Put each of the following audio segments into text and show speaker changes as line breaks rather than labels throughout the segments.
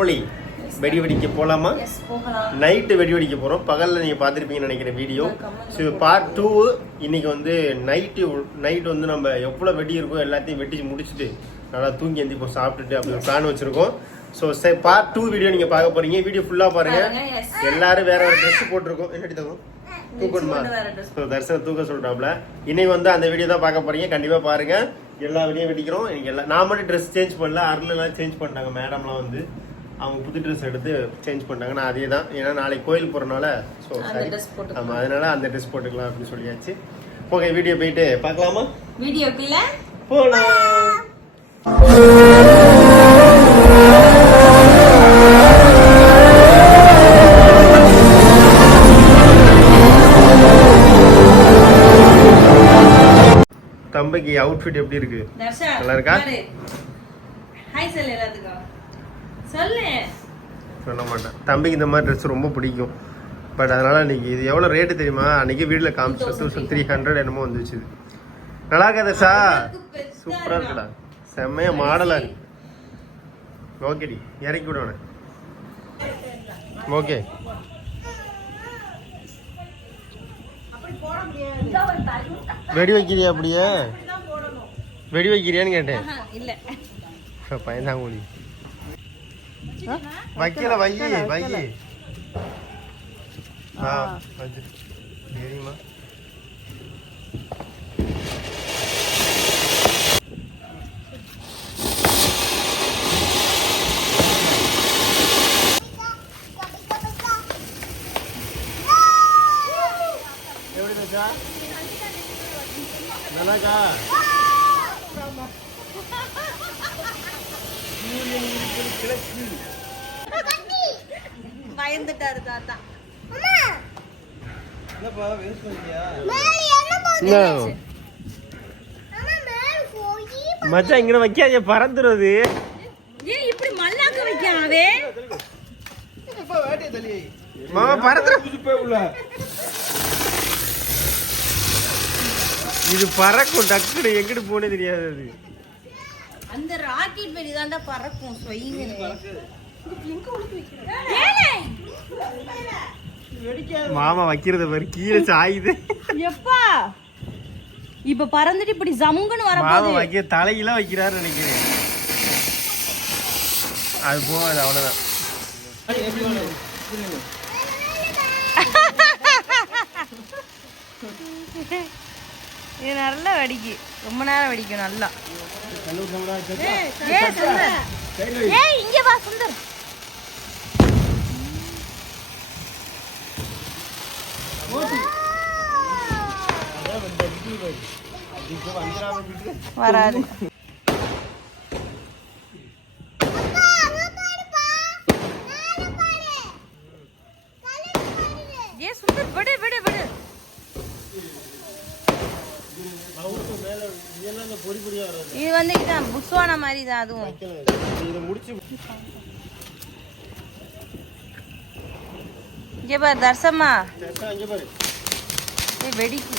கோழி வெடி வெடிக்க
போகலாம்.
நைட்டு வெடி வெடிக்க போறோம். பகல்ல நீங்க பாத்திருப்பீங்கன்னு நினைக்கிற வீடியோ. ஸோ பார்ட் டூ இன்னைக்கு வந்து நைட்டு நைட் வந்து நம்ம எவ்வளவு வெடி இருக்கோ எல்லாத்தையும் வெட்டி முடிச்சுட்டு நல்லா தூங்கி எந்தி இப்போ சாப்பிட்டுட்டு அப்படி ஒரு பிளான் வச்சிருக்கோம். ஸோ பார்ட் டூ வீடியோ நீங்க பார்க்க போறீங்க. வீடியோ ஃபுல்லா பாருங்க.
பாருங்க, yes.
எல்லாரும் வேற வேற ட்ரெஸ் போட்டிருக்கோம். என்னடி தகும் தூக்கணுமா? ஸோ தரிசனம் தூக்க சொல்றாப்ல இன்னைக்கு வந்து அந்த வீடியோ தான் பார்க்க போறீங்க. கண்டிப்பா பாருங்க. எல்லா வீடியோ வெடிக்கிறோம். இன்னைக்கு எல்லாம் நான் மட்டும் ட்ரெஸ் சேஞ்ச் பண்ணல. அருள் எல்லாம் சேஞ்ச் பண்ணிட்டாங்க மேடம்லாம் வந்து. அவங்க புது ட்ரெஸ் எடுத்து சேஞ்ச் பண்ணிட்டாங்க. நான் அதே தான். ஏன்னா நாளைக்கு கோயில் போறனால ஸோ
அந்த
சரி.
dress போட்டுக்கலாம்.
ஆமா அதனால அந்த ட்ரெஸ் போட்டுக்கலாம் அப்படின்னு சொல்லியாச்சு. ஓகே வீடியோ போயிட்டு பார்க்கலாமா?
வீடியோக்குள்ள
போலாம். தம்பிக்கு அவுட்ஃபிட் எப்படி இருக்கு? நல்லா இருக்கா?
ஹாய் சொல்லு எல்லாத்துக்கும். சொல்லு.
சொல்ல மாட்டேன். தம்பிக்கு இந்த மாதிரி ட்ரெஸ் ரொம்ப பிடிக்கும். பட் அதனால இன்னைக்கு இது எவ்வளோ ரேட்டு தெரியுமா? அன்னைக்கு வீட்டில் காமிச்சு தௌசண்ட் த்ரீ ஹண்ட்ரட் என்னமோ வந்துச்சு. நல்லா இருக்காதா சா சூப்பராக இருக்குடா. செம்மையா மாடலாக இருக்கு. ஓகேடி இறக்கி விடுவேன் ஓகே வெடி வைக்கிறியா அப்படியே? வெடி வைக்கிறியான்னு கேட்டேன்.
இல்ல.
பயந்தாங்கோலி வைக்கல வை வை ஆ வச்சு சரிம்மா எப்படி இருக்கா நல்லாக்கா
பயந்துட்டாரு தாத்தா
என்ன மச்சான் இங்க வைக்காதே பறந்துருது.
ஏன் இப்படி மல்லாக்க வைக்காவே
மாமா பறந்துரு. இது பறக்கும் டக்குனு எங்கிட்டு போனே தெரியாது அது.
அந்த ராக்கெட் வெடி தாண்டா பறக்கும் சொயிங்க
மாமா வைக்கிறத பாரு கீழே சாயுது.
எப்பா? இப்ப பறந்துட்டு இப்படி ஜமுங்கன்னு
மாமா
வரப்போகுது
வைக்க தலையில வைக்கிறாரு நினைக்கிறேன். அது போகாது அவ்வளவுதான்.
இது நல்லா வெடிக்கு. ரொம்ப நேரம் வெடிக்கும் நல்லா. ஏய் இங்க வா சுந்தர். வராது. ஏ சுந்தர் விடு விடு விடு. இது வந்து இதான் புஸ்வானா மாதிரி தான் அதுவும்.
இதை முடிச்சு
இங்க பாரு தர்சம்மா
அங்க பாரு
ஏய் வெடிக்கு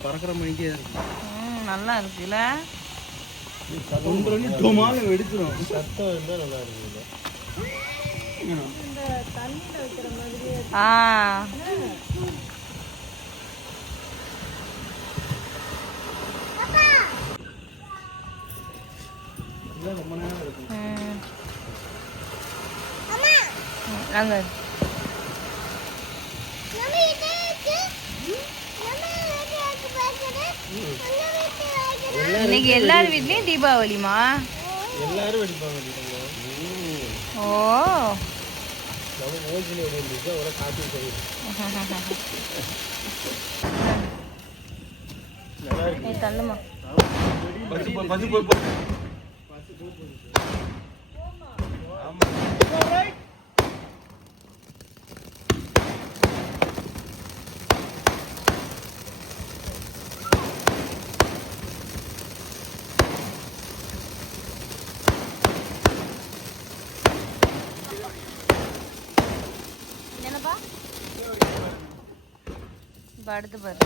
பறக்கிற மணிக்கே
ம், நல்லா இருக்குல்ல
வெடிச்சிடும்
சத்தம் இருந்தா நல்லா இருக்குல்ல
ஆ
ரொம்ப நேரம் இருக்கும்
ம். ம், அங்க இன்னைக்கு எல்லார் வீட்லயும் தீபாவளிமா
எல்லாரும் வெடிப்பாங்க.
ஓ.
நம்ம மோஜில வெடி இருந்துச்சு அவ்வளோ காப்பி தெரியுது நல்லா இருக்கு
ஏய் தள்ளுமா
பத்து போ- பத்து போய் போ.
இப்போ அடுத்து பாரு.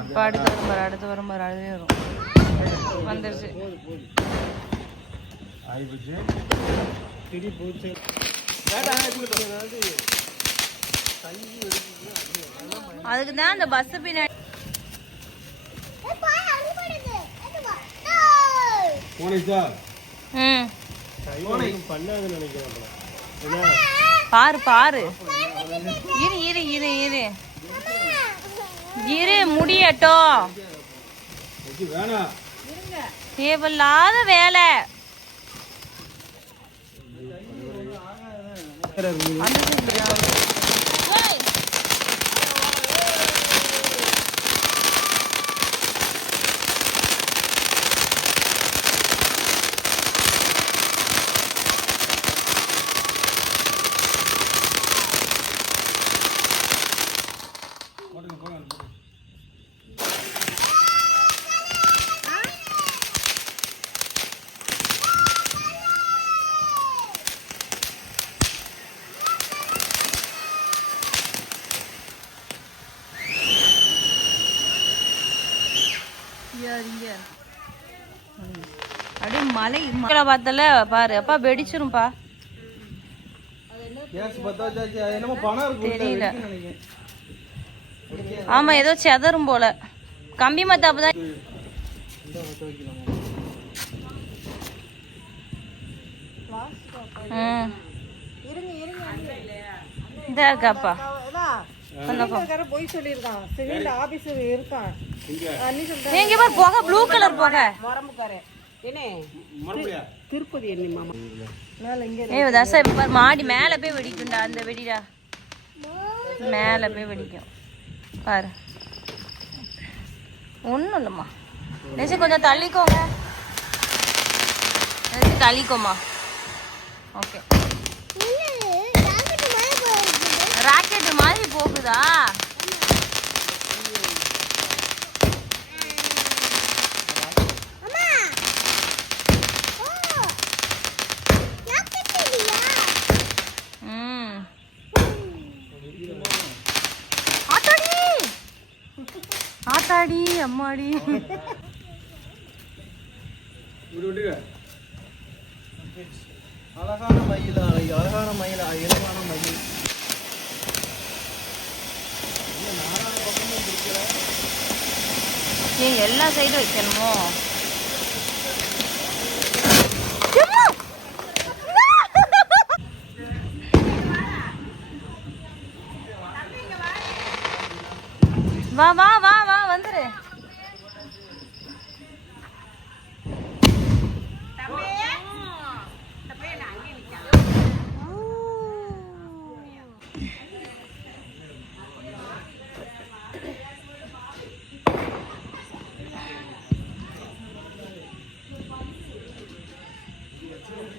இப்போ அடுத்து வரும் பாரு அடுத்து வரும் பாரு அதுவே வரும். வந்துருச்சு.
திடி போச்சு
அதுக்கு தான் அந்த பஸ் பின்னாடி. பாரு. பாரு இரு இரு இரு இரு. இரு
வேணாம்.
தேவையில்லாத வேலை. ஏய்.
போட்டுங்க போங்க
இங்க, இங்க. ம். அப்படியே மக்களை பார்த்தல பாரு அப்பா வெடிச்சிரும்பா. தெரியல. ஆமா ஏதோ செதறும் போல. கம்பி மத்தாப்பு தான்.
இந்த
இருக்காப்பா நீங்க புகை ப்ளூ கலர் புகை.
திருப்பதி
தசா மாடி மேல போய் வெடிக்கும்டா அந்த வெடிடா. மேல போய் வெடிக்கும். பாரு. ஒண்ணும் இல்லம்மா. நெசி கொஞ்சம் தள்ளிக்கோங்க. நெசி தள்ளிக்கோமா ஓகே. ராக்கெட் மாதிரி போகுதா ம் ஆத்தாடி ஆத்தாடி அம்மாடி.
அழகான மயில் அழகான மயில் இளமான மயில்.
நீங்க எல்லா சைடும் வைக்கணுமோ?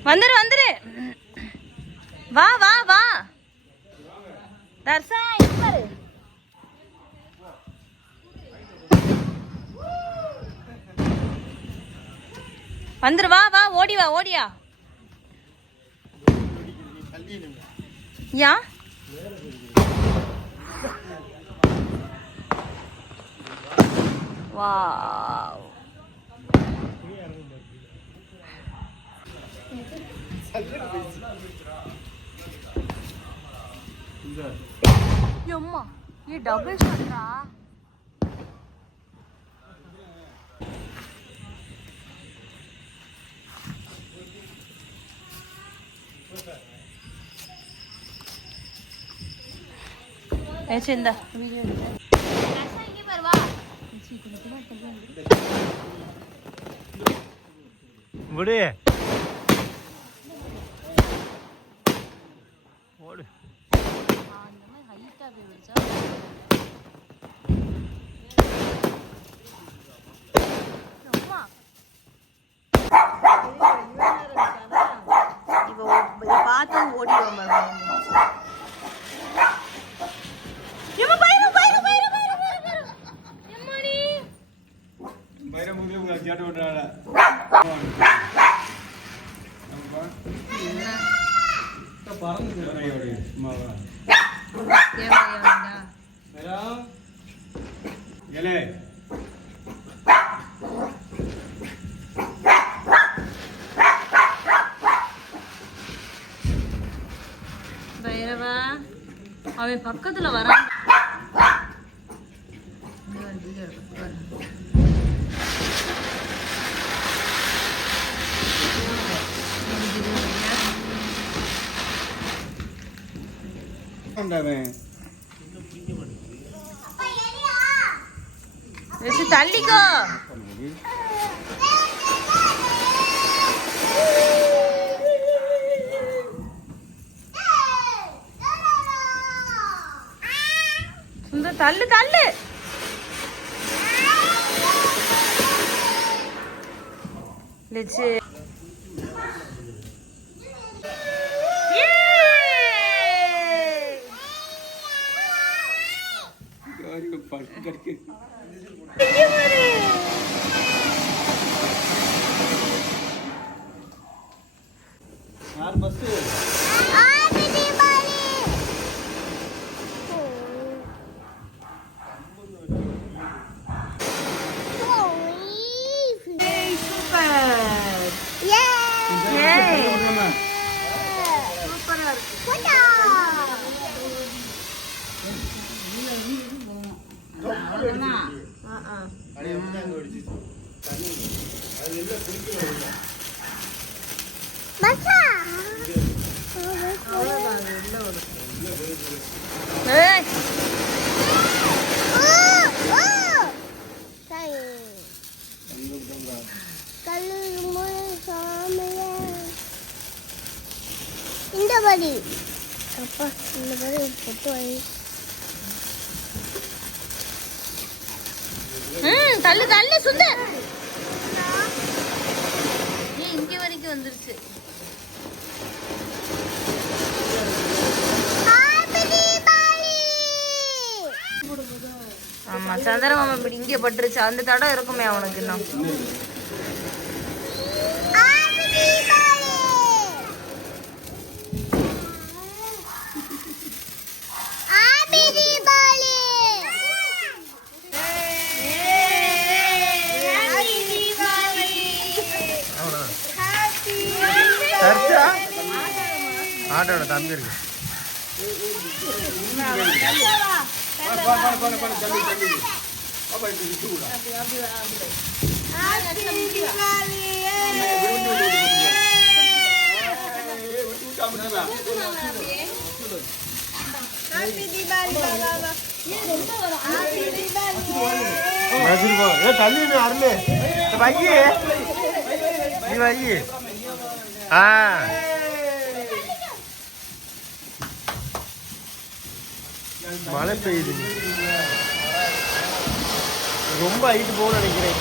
வந்துரு வந்துரு. வா வா வா. தர்சா இங்க பாரு. வந்துரு வா வா ஓடி வா ஓடியா யா? வாவ். 이 엄마 얘 더블
샷이다
애친다. 위로 What?
அவன் பக்கத்துல வரான். தள்ளிக்கோ. தள்ளு தள்ளு. லெச்சு
பஸ்
ஏய்
இந்த படி அப்பா இந்த படி பொட்டு வை
ம் தள்ளு தள்ளு சுந்தர் ஏய் இங்க வரைக்கும் வந்துருச்சு. ஆமா சந்திரமாமா இப்படி இங்கே பட்டுருச்சு. அந்த தடம் இருக்குமே அவனுக்கு இன்னும்.
சர்ச்சா? ஆட்டோட தம்பி இருக்கு. தள்ளி அருளு. வையி நீ வையி ஆ. மழை பெய்யுது. ரொம்ப ஹைட்டு போகணும்னு நினைக்கிறேன்.